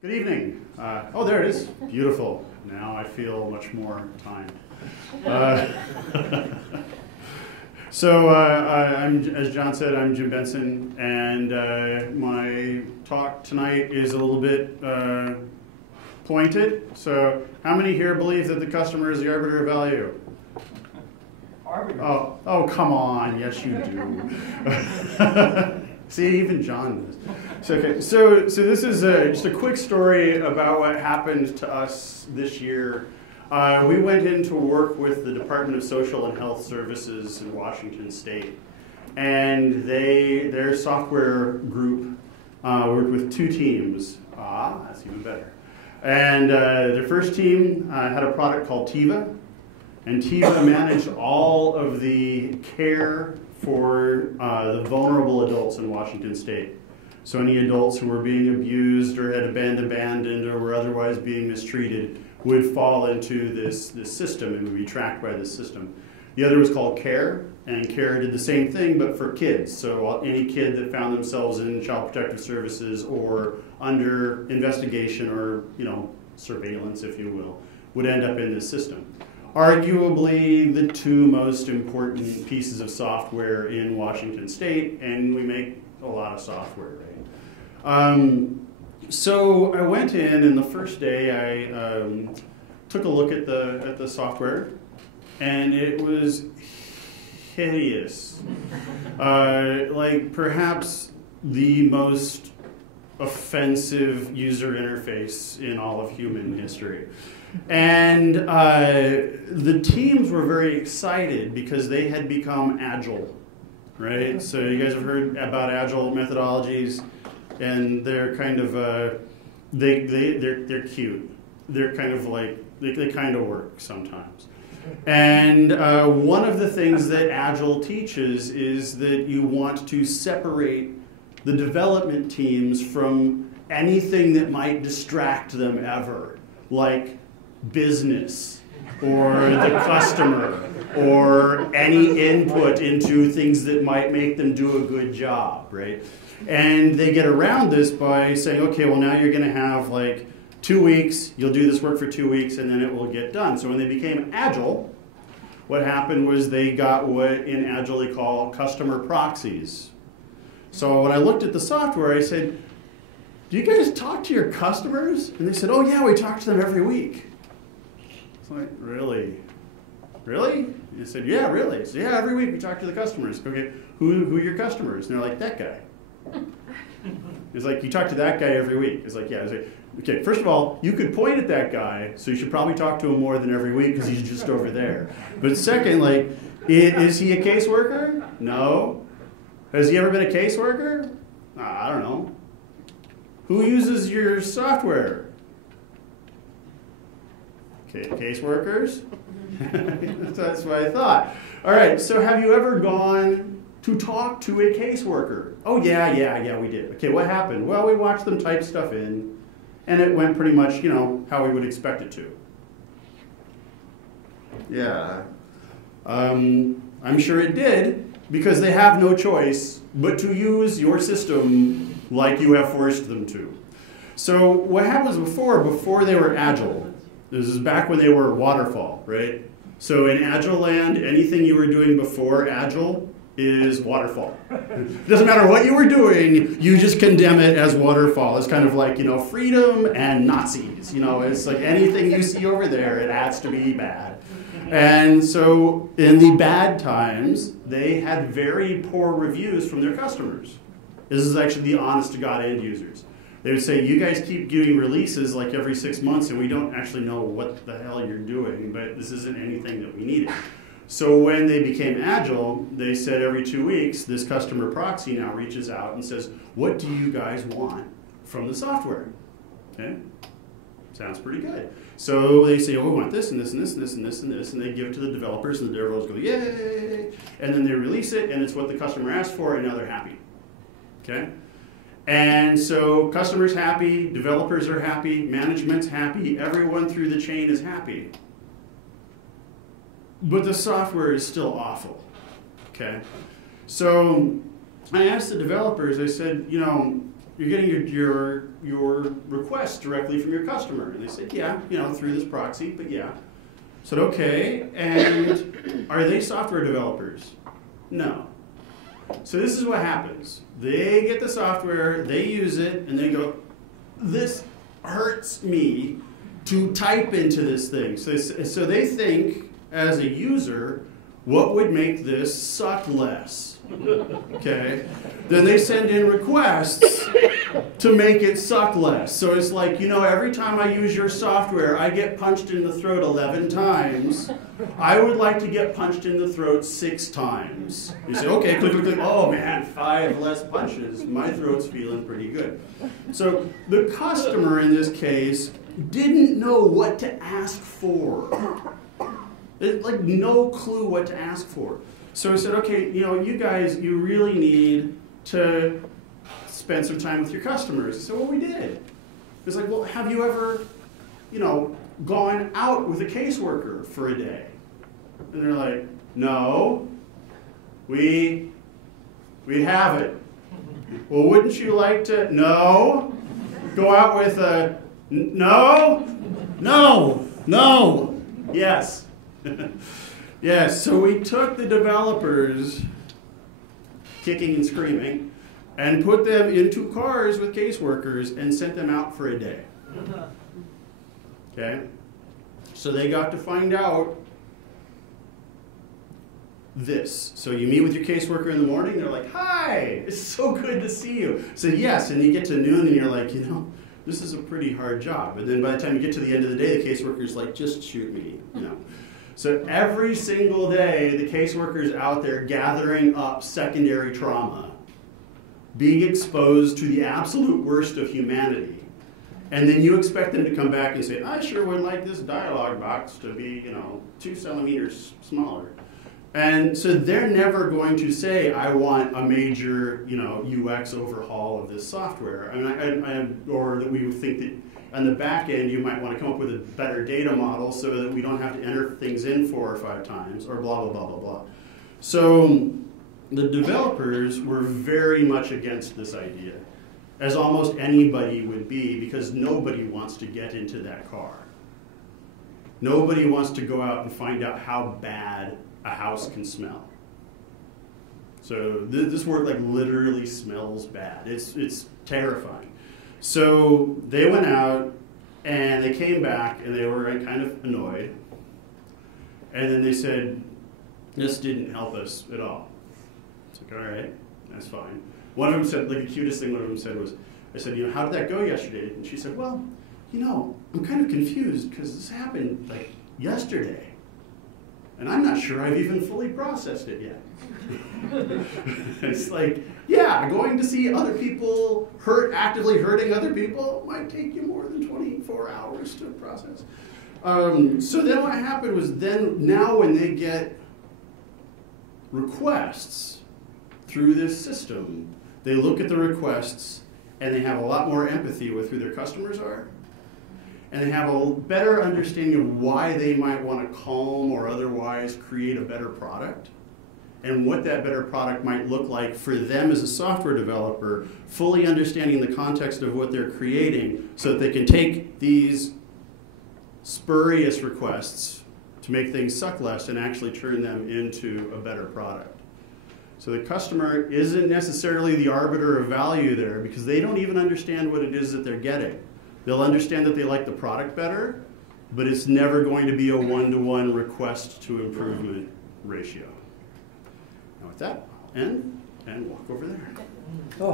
Good evening. Oh, there it is. Beautiful. Now I feel much more time. As John said, I'm Jim Benson, and my talk tonight is a little bit pointed. So, how many here believe that the customer is the arbiter of value? Arbiter. Oh, come on. Yes, you do. See, even John does. So this is just a quick story about what happened to us this year. We went in to work with the Department of Social and Health Services in Washington State, and their software group worked with two teams. That's even better. And their first team had a product called Tiva, and Tiva managed all of the care for the vulnerable adults in Washington State. So any adults who were being abused or had been abandoned or were otherwise being mistreated would fall into this system and would be tracked by this system. The other was called CARE, and CARE did the same thing but for kids. So any kid that found themselves in Child Protective Services or under investigation or surveillance, if you will, would end up in this system. Arguably the two most important pieces of software in Washington State, and we make a lot of software, right? So I went in, and the first day I took a look at the software, and it was hideous. Like perhaps the most offensive user interface in all of human history. And the teams were very excited because they had become agile, right? So you guys have heard about agile methodologies, and they're kind of they're cute. They're kind of like they kind of work sometimes. And one of the things that agile teaches is that you want to separate the development teams from anything that might distract them ever, like business or the customer or any input into things that might make them do a good job, right? And they get around this by saying, okay, well now you're going to have like 2 weeks, you'll do this work for 2 weeks, and then it will get done. So when they became agile, what happened was they got what in agile they call customer proxies. So when I looked at the software, I said, do you guys talk to your customers? And they said, oh yeah, we talk to them every week. It's like, really? Really? And I said, yeah, really. So yeah, every week we talk to the customers. Okay, who are your customers? And they're like, that guy. It's like, you talk to that guy every week. It's like, yeah. It's like, okay, first of all, you could point at that guy, so you should probably talk to him more than every week because he's just over there. But second, like, is he a caseworker? No. Has he ever been a caseworker? I don't know. Who uses your software? Okay, caseworkers? That's what I thought. All right, so have you ever gone to talk to a caseworker? Oh, yeah, we did. Okay, what happened? Well, we watched them type stuff in, and it went pretty much, how we would expect it to. Yeah. I'm sure it did, because they have no choice but to use your system like you have forced them to. So what happens before they were agile, this is back when they were waterfall, right? So in agile land, anything you were doing before agile is waterfall. It doesn't matter what you were doing, you just condemn it as waterfall. It's kind of like, freedom and Nazis. It's like anything you see over there, it has to be bad. And so in the bad times, they had very poor reviews from their customers. This is actually the honest to God end users. They would say, you guys keep doing releases like every 6 months and we don't actually know what the hell you're doing, but this isn't anything that we needed. So when they became agile, they said every 2 weeks, this customer proxy now reaches out and says, what do you guys want from the software? Okay, sounds pretty good. So they say, oh, we want this and this and this and this and this and this, and they give it to the developers, and the developers go, yay! And then they release it, and it's what the customer asked for, and now they're happy. Okay? And so customers happy, developers are happy, management's happy, everyone through the chain is happy. But the software is still awful. Okay? So I asked the developers, I said, you're getting your requests directly from your customer. And they said, yeah, through this proxy, but yeah. I said, okay, and are they software developers? No. So this is what happens. They get the software, they use it, and they go, this hurts me to type into this thing. So they think, as a user, what would make this suck less? Okay? Then they send in requests to make it suck less. So it's like, every time I use your software, I get punched in the throat 11 times. I would like to get punched in the throat 6 times. You say, okay, click, click, click. Oh man, 5 less punches. My throat's feeling pretty good. So the customer in this case didn't know what to ask for. Like no clue what to ask for. So we said, okay, you guys, you really need to spend some time with your customers. So what we did. It's like, well, have you ever, gone out with a caseworker for a day? And they're like, no, we haven't. Well, wouldn't you like to? No. Go out with a, no, yes. Yes, so we took the developers, kicking and screaming, and put them into cars with caseworkers and sent them out for a day. Okay? So they got to find out this. So you meet with your caseworker in the morning, they're like, hi, it's so good to see you. So yes, and you get to noon and you're like, this is a pretty hard job. And then by the time you get to the end of the day, the caseworker's like, just shoot me, So every single day, the caseworker's out there gathering up secondary trauma, being exposed to the absolute worst of humanity. And then you expect them to come back and say, I sure would like this dialog box to be, 2 centimeters smaller. And so they're never going to say, I want a major, UX overhaul of this software. Or that we would think that on the back end, you might want to come up with a better data model so that we don't have to enter things in 4 or 5 times, or blah, blah, blah, blah, blah. So the developers were very much against this idea, as almost anybody would be, because nobody wants to get into that car. Nobody wants to go out and find out how bad a house can smell. So this work literally smells bad. It's terrifying. So they went out and they came back and they were kind of annoyed. And then they said, this didn't help us at all. It's like, all right, that's fine. One of them said, the cutest thing one of them said was, I said, how did that go yesterday? And she said, well, I'm kind of confused because this happened yesterday. And I'm not sure I've even fully processed it yet. It's like, yeah, going to see other people actively hurting other people might take you more than 24 hours to process. So then what happened was now when they get requests through this system, they look at the requests and they have a lot more empathy with who their customers are. And they have a better understanding of why they might want to calm or otherwise create a better product, and what that better product might look like for them as a software developer, fully understanding the context of what they're creating so that they can take these spurious requests to make things suck less and actually turn them into a better product. So the customer isn't necessarily the arbiter of value there, because they don't even understand what it is that they're getting. They'll understand that they like the product better, but it's never going to be a one-to-one request to improvement ratio. Now with that, I'll end and walk over there. Oh.